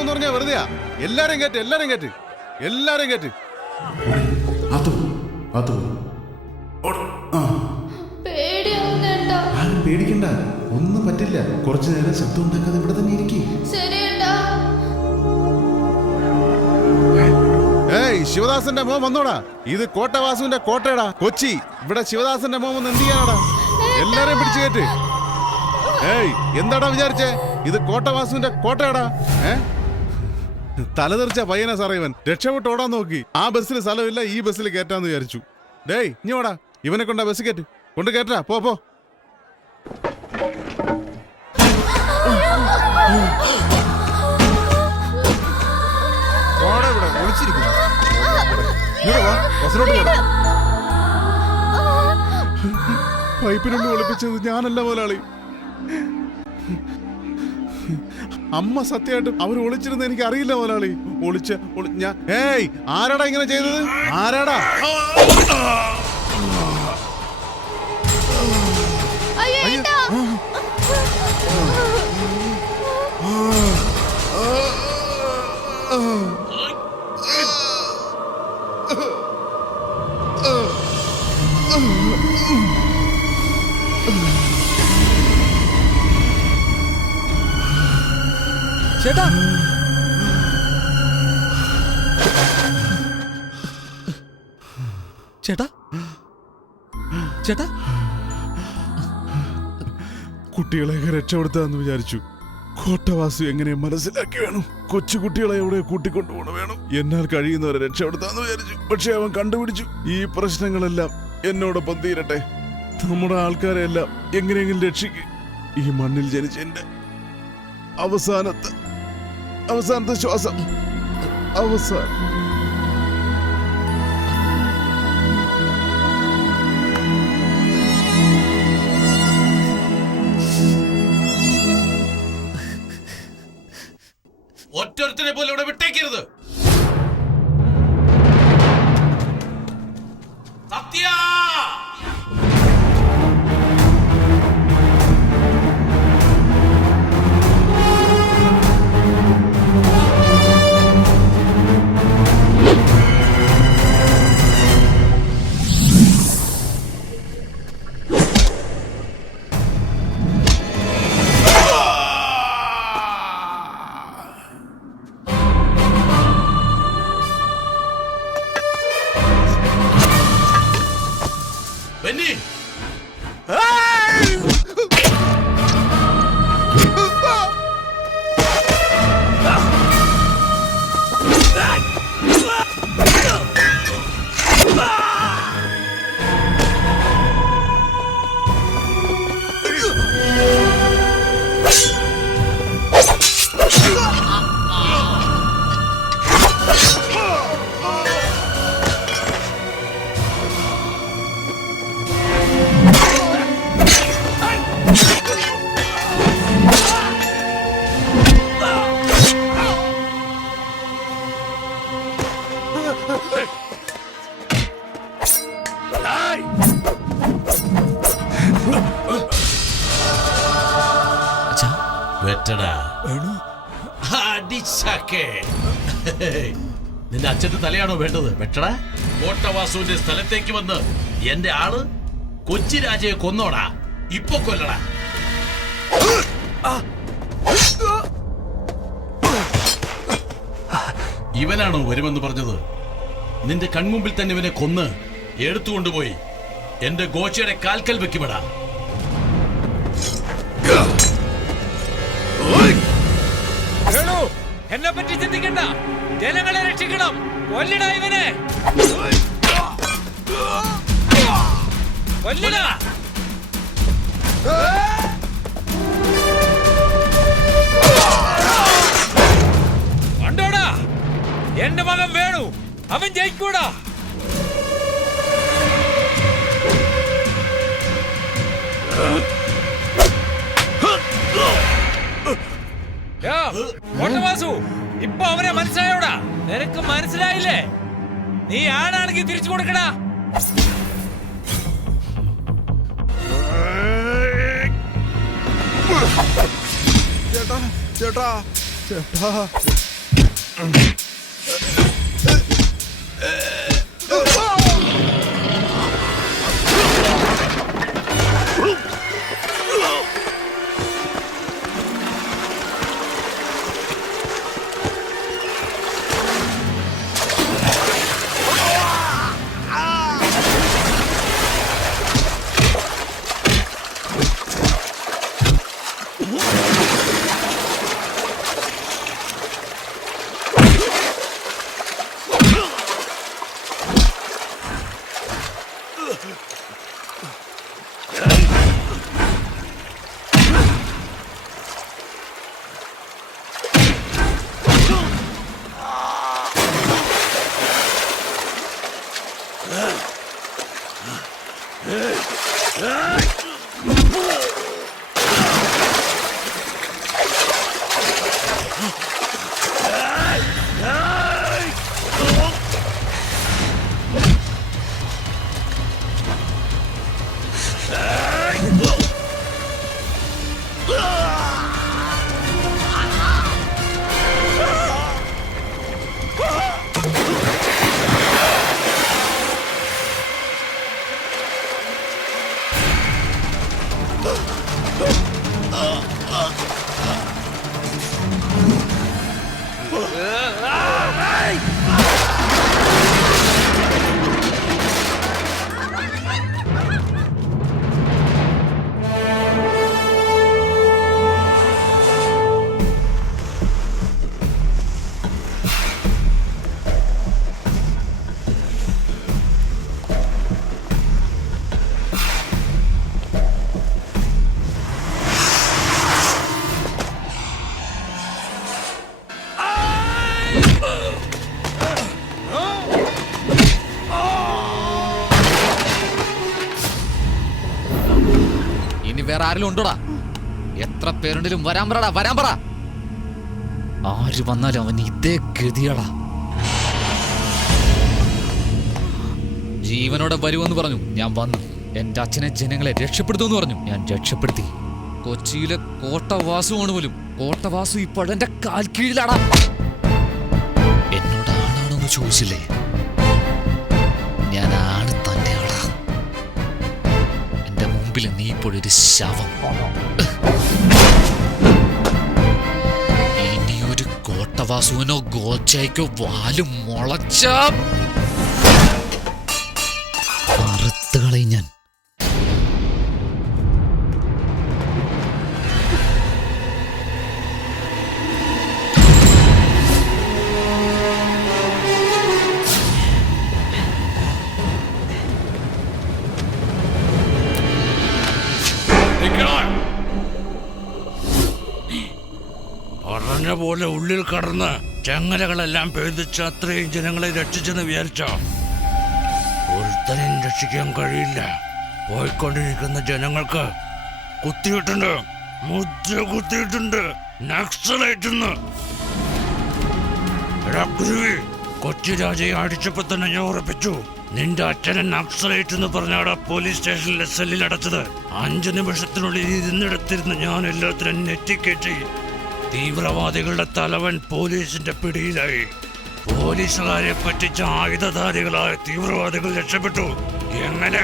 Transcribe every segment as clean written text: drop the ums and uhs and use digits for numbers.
എന്ന് പറഞ്ഞാ വെറുതെയാ. എല്ലാരും കേറ്റ്. പേടിക്കണ്ട, ഒന്നും പറ്റില്ല. കുറച്ചു നേരം ശബ്ദം ഉണ്ടാക്കാതെ ഇവിടെ തന്നെ ഇരിക്കും. ഏയ്, ശിവദാസന്റെ മോൻ വന്നോടാ. ഇത് കോട്ടവാസുവിന്റെ കോട്ടയടാ, കൊച്ചി. ഇവിടെ ശിവദാസന്റെ മോൻ വന്ന് എന്ത് ചെയ്യാനാടാ? എല്ലാരെയും പിടിച്ചു കയറ്റ്. ഏയ്, എന്താടാ വിചാരിച്ചേ? ഇത് കോട്ടവാസുവിന്റെ കോട്ടയടാ. തലതെറിച്ച പയ്യനാ സാറേ ഇവൻ. രക്ഷപ്പെട്ട് ഓടാൻ നോക്കി. ആ ബസ്സിൽ സ്ഥലമില്ല, ഈ ബസ്സിൽ കയറ്റാന്ന് വിചാരിച്ചു. ഡേയ്, ഇനി ഓടാ. ഇവനെ കൊണ്ടാ ബസ് കയറ്റ്. കൊണ്ട് കയറ്റാ. പോ. പൈപ്പിനുള്ളിൽ ഒളിപ്പിച്ചത് ഞാനല്ല മുതലാളി. അമ്മ സത്യമായിട്ടും അവർ ഒളിച്ചിരുന്ന് എനിക്ക് അറിയില്ല മുതലാളി. ഏയ്, ആരാടാ ഇങ്ങനെ ചെയ്തത്? ആരാടാ? ചേട്ടാ, ചേട്ടാ, ചേട്ടാ, കുട്ടികളെയൊക്കെ രക്ഷപ്പെടുത്താന്ന് വിചാരിച്ചു. കോട്ടവാസു എങ്ങനെ മനസ്സിലാക്കി വേണം. കൊച്ചുകുട്ടികളെ എവിടെ കൂട്ടിക്കൊണ്ടുപോകണം വേണം. എന്നാൽ കഴിയുന്നവരെ രക്ഷപ്പെടുത്താന്ന് വിചാരിച്ചു. പക്ഷെ അവൻ കണ്ടുപിടിച്ചു. ഈ പ്രശ്നങ്ങളെല്ലാം എന്നോടൊപ്പം തീരട്ടെ. നമ്മുടെ ആൾക്കാരെ എല്ലാം എങ്ങനെയെങ്കിലും രക്ഷിക്ക്. ഈ മണ്ണിൽ ജനിച്ച എന്റെ അവസാനത്തെ ശ്വാസം. ഒറ്റൊരുത്തനെ പോലെ ഇവിടെ വിട്ടേക്കരുത്. സത്യ, ബെന്നി, നിന്റെ അച്ഛന്റെ തലയാണോ വേണ്ടത്? വെട്ടടാ. കോട്ടവാസുവിന്റെ സ്ഥലത്തേക്ക് വന്ന് എന്റെ ആള് കൊച്ചി രാജയെ കൊന്നോടാ. ഇപ്പൊ കൊല്ലടാ. ഇവനാണോ വരുമെന്ന് പറഞ്ഞത്? നിന്റെ കൺമുമ്പിൽ തന്നെ ഇവനെ കൊന്ന് എടുത്തുകൊണ്ടുപോയി എന്റെ ഗോച്ചയുടെ കാൽക്കൽ വെക്കുമെടാ. എന്നെ പറ്റി ചിന്തിക്കണ്ട, ജനങ്ങളെ രക്ഷിക്കണം. കൊല്ലടാ ഇവനെ, കൊല്ലടാ. കണ്ടോടാ, എന്റെ മകൻ വേണു, അവൻ ജയിക്കൂടാ. കോട്ടവാസു, ഇപ്പൊ അവനെ മനസ്സിലായോടാ? നിനക്ക് മനസ്സിലായില്ലേ? നീ ആണാണെങ്കിൽ തിരിച്ചു കൊടുക്കടാ. ചേട്ടാ ചേട്ടാ ചേട്ടാ വേറെ ആരെങ്കിലും ഉണ്ടോടാ? എത്ര പേരുണ്ടെങ്കിലും വരാൻ പറടാ, വരാൻ പറ. ആര് വന്നാലും അവൻ ഇതേ ഗതിയാടാ. ജീവനോടെ വരുമെന്ന് പറഞ്ഞു, ഞാൻ വന്നു. എന്റെ അച്ഛനെ ജനങ്ങളെ രക്ഷപ്പെടുത്തുമെന്ന് പറഞ്ഞു, ഞാൻ രക്ഷപ്പെടുത്തി. കൊച്ചിയിലെ കോട്ടവാസുവാണ് പോലും. കോട്ടവാസു ഇപ്പോൾ എന്റെ കാൽ കീഴിലാടാ. എന്നോട് ആണാണോന്ന് ചോദിച്ചില്ലേ? ഞാൻ ആണ് തന്നെയാടാ. എന്റെ മുമ്പിൽ നീ ഇപ്പോഴൊരു ശവം. ഇനിയൊരു കോട്ടവാസുവിനോ ഗോച്ചയ്ക്കോ വാലും മുളച്ച അറുത്തുകളയും ഞാൻ. പറഞ്ഞ പോലെ ഉള്ളിൽ കടന്ന് ചങ്ങലകളെല്ലാം പേദിച്ച് അത്രയും ജനങ്ങളെ രക്ഷിച്ചെന്ന് വിചാരിച്ചോ? ഒരുത്തനെയും രക്ഷിക്കാൻ കഴിയില്ല. പോയിക്കൊണ്ടിരിക്കുന്ന ജനങ്ങൾക്ക് കുത്തിയിട്ടുണ്ട്, മുദ്ര കുത്തിയിട്ടുണ്ട്, നക്സലൈറ്റെന്ന്. എടാ കുരുവി, കൊച്ചി രാജയെ അടിച്ചപ്പോ തന്നെ ഞാൻ ഉറപ്പിച്ചു, നിന്റെ അച്ഛനെ നക്സലൈറ്റ് എന്ന് പറഞ്ഞാടാ പോലീസ് സ്റ്റേഷനിലെ സെല്ലിൽ അടച്ചത്. 5 നിമിഷത്തിനുള്ളിൽ ഇരുന്നിടത്തിരുന്ന് ഞാൻ എല്ലാത്തിനും നെറ്റിക്കേറ്റി. തീവ്രവാദികളുടെ തലവൻ പോലീസിന്റെ പിടിയിലായി. പോലീസുകാരെ പറ്റിച്ച ആയുധധാരികളായ തീവ്രവാദികൾ രക്ഷപ്പെട്ടു. എങ്ങനെ?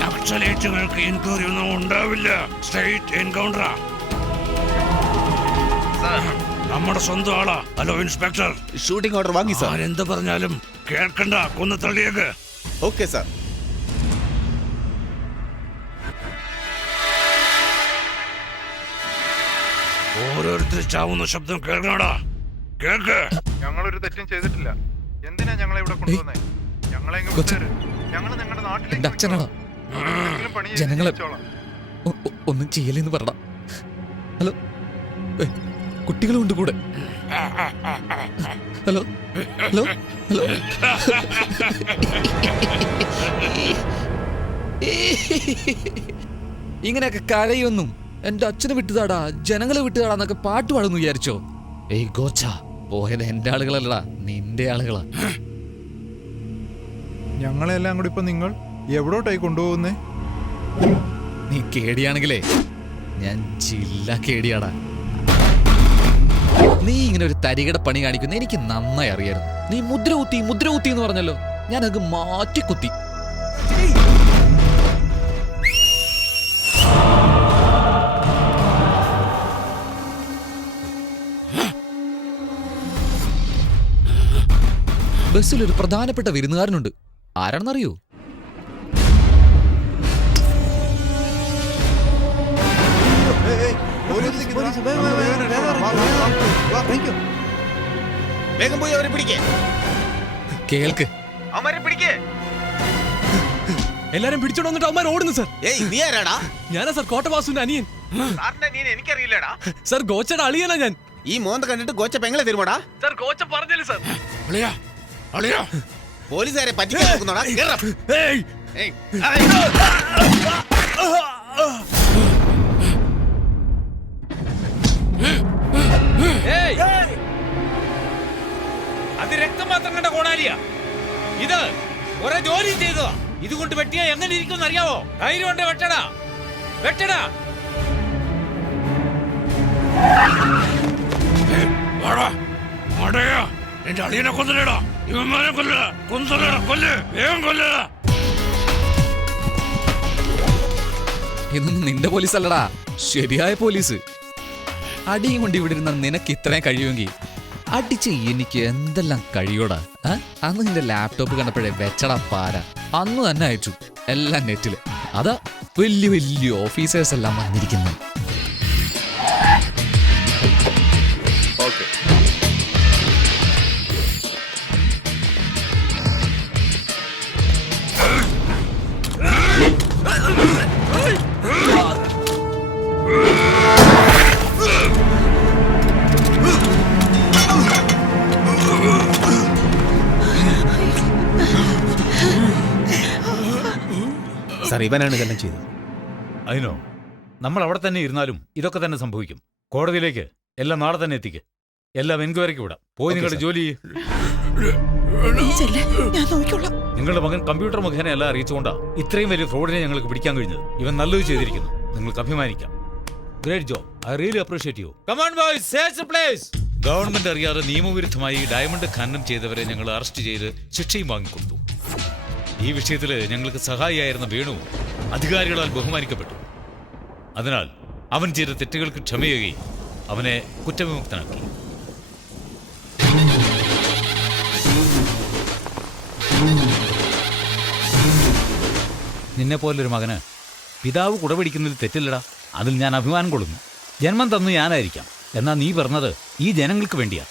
നക്സലൈറ്റുകൾക്ക് എൻക്വയറി ഒന്നും ഉണ്ടാവില്ല. സ്ട്രെയിറ്റ് എൻകൗണ്ടറാ. നമ്മുടെ സ്വന്തം ആളാ. Hello inspector. ഷൂട്ടിംഗ് ഓർഡർ വാങ്ങി സാർ. ആരെന്ത് പറഞ്ഞാലും കേൾക്കണ്ട, കൊന്നു തള്ളിയേക്ക്. Okay sir. ഓരോരുത്തർ ചാവുന്ന ശബ്ദം കേൾക്കണടാ, കേൾക്ക്. ഞങ്ങളൊരു തെറ്റും ചെയ്തിട്ടില്ല. എന്തിനാ ഞങ്ങളെ ഇവിടെ കൊണ്ടുവന്നേ? ഞങ്ങളെ ഞങ്ങള് നിങ്ങളുടെ എന്റെ അച്ഛനാടാ. ജനങ്ങളെ ഒന്നും ചെയ്യലെന്ന് പറടാ. ഹലോ, കുട്ടികളുണ്ട് കൂടെ. Hello hello hello. ഇങ്ങനെയൊക്കെ കരയൊന്നും എന്റെ അച്ഛനെ വിട്ടുതാടാ, ജനങ്ങളെ വിട്ടുതാടാന്നൊക്കെ പാട്ട് പാടുന്നു വിചാരിച്ചോ? ഏയ് ഗോച്ച, പോയത് എന്റെ ആളുകളല്ലടാ, നിന്റെ ആളുകളാ. ഞങ്ങളെല്ലാം കൂടി ഇപ്പൊ നിങ്ങൾ എവിടോട്ടായി കൊണ്ടുപോകുന്നേ? നീ കേടിയാണെങ്കിലേ ഞാൻ ജില്ല കേടിയാടാ. നീ ഇങ്ങനെ ഒരു തരികട പണി കാണിക്കുന്ന എനിക്ക് നന്നായി അറിയായിരുന്നു. നീ മുദ്ര കുത്തി എന്ന് പറഞ്ഞല്ലോ, ഞാനത് മാറ്റി കുത്തി. ബസ്സിൽ ഒരു പ്രധാനപ്പെട്ട വിരുന്നുകാരനുണ്ട്. ആരാണെന്നറിയോ? വേഗം പോയി അവരെ പിടിക്കേ. കേൾക്ക്, അവരെ പിടിക്കേ. എല്ലാരും പിടിച്ചോണ്ട് വന്നിട്ട് അവന്മാർ ഓടുന്നു സാർ. ഏയ് നീ ആരാടാ? ഞാനാ സാർ കോട്ടവാസുവിന്റെ അനിയൻ. സാറിന്റെ നീ എനിക്കറിയില്ലടാ. സാർ ഗോച്ചയുടെ അളിയനാ ഞാൻ. ഈ മോന്ത കണ്ടിട്ട് ഗോച്ച പെങ്ങളെ തരുമോടാ? സാർ ഗോച്ച പറഞ്ഞില്ല സാർ. അളിയാ അളിയാ പോലീസുകാരെ പറ്റിക്കാൻ നോക്കുന്നോടാ? കേറാ. ഏയ് ഏയ്, ഏയ്, അത് രക്തം മാത്രം കണ്ട കോടാലിയാ. ഇത് കുറെ ജോലി ചെയ്തതാ. ഇതുകൊണ്ട് വെട്ടിയാ എങ്ങനെ ഇരിക്കും അറിയാവോ? ധൈര്യം ഉണ്ട്, വെട്ടടാ വെട്ടടാ. വാടാ അടയാ, എന്റെ അളിയനെ കൊല്ലടാ, ഇവന്മാരെ കൊല്ലടാ, കൊല്ല് വേഗം കൊല്ലടാ. ഇതൊന്നും നിന്റെ പോലീസ് അല്ലടാ, ശരിയായ പോലീസ്. അടിയും കൊണ്ട് ഇവിടെ ഇരുന്ന നിനക്ക് ഇത്രയും കഴിയുമെങ്കിൽ അടിച്ച് എനിക്ക് എന്തെല്ലാം കഴിയോടാ. അന്ന് നിന്റെ ലാപ്ടോപ്പ് കണ്ടപ്പോഴേ വെച്ചടാ പാര. അന്ന് തന്നെ അയച്ചു എല്ലാം നെറ്റില്. അതാ വലിയ വലിയ ഓഫീസേഴ്സ് എല്ലാം വന്നിരിക്കുന്നത്. സാർ ഇവനാണ് ഇതെല്ലാം ചെയ്തത്. അതിനോ നമ്മൾ അവിടെ തന്നെ ഇരുന്നാലും ഇതൊക്കെ തന്നെ സംഭവിക്കും. കോടതിയിലേക്ക് എല്ലാം നാളെ തന്നെ എത്തിക്ക്. എല്ലാം എൻക്വയറിക്ക് വിടാം. പോയി നിങ്ങളുടെ ജോലി നിങ്ങളുടെ മകൻ കമ്പ്യൂട്ടർ മുഖേന എല്ലാം അറിയിച്ചുകൊണ്ടാ ഇത്രയും വലിയ ഫ്രോഡിനെ ഞങ്ങൾക്ക് പിടിക്കാൻ കഴിഞ്ഞത്. ഇവൻ നല്ലത് ചെയ്തിരിക്കുന്നു. നിങ്ങൾക്ക് അഭിമാനിക്കാം. Great job. I really appreciate you. Come on boys, search the place. Government അറിയാതെ നിയമവിരുദ്ധമായി ഡയമണ്ട് ഖനനം ചെയ്തവരെ ഞങ്ങൾ അറസ്റ്റ് ചെയ്ത് ശിക്ഷയും വാങ്ങിക്കൊടുത്തു. ഈ വിഷയത്തിൽ ഞങ്ങൾക്ക് സഹായിയായിരുന്ന വേണു അധികാരികളാൽ ബഹുമാനിക്കപ്പെട്ടു. അതിനാൽ അവൻ ചെയ്ത തെറ്റുകൾക്ക് ക്ഷമയുകയും അവനെ കുറ്റവിമുക്തനാക്കി. നിന്നെ പോലൊരു മകന് പിതാവ് കുടപിടിക്കുന്നതിൽ തെറ്റില്ലടാ. അതിൽ ഞാൻ അഭിമാനം കൊള്ളുന്നു. ജന്മം തന്നു ഞാനായിരിക്കാം, എന്നാൽ നീ പറഞ്ഞത് ഈ ജനങ്ങൾക്ക് വേണ്ടിയാ.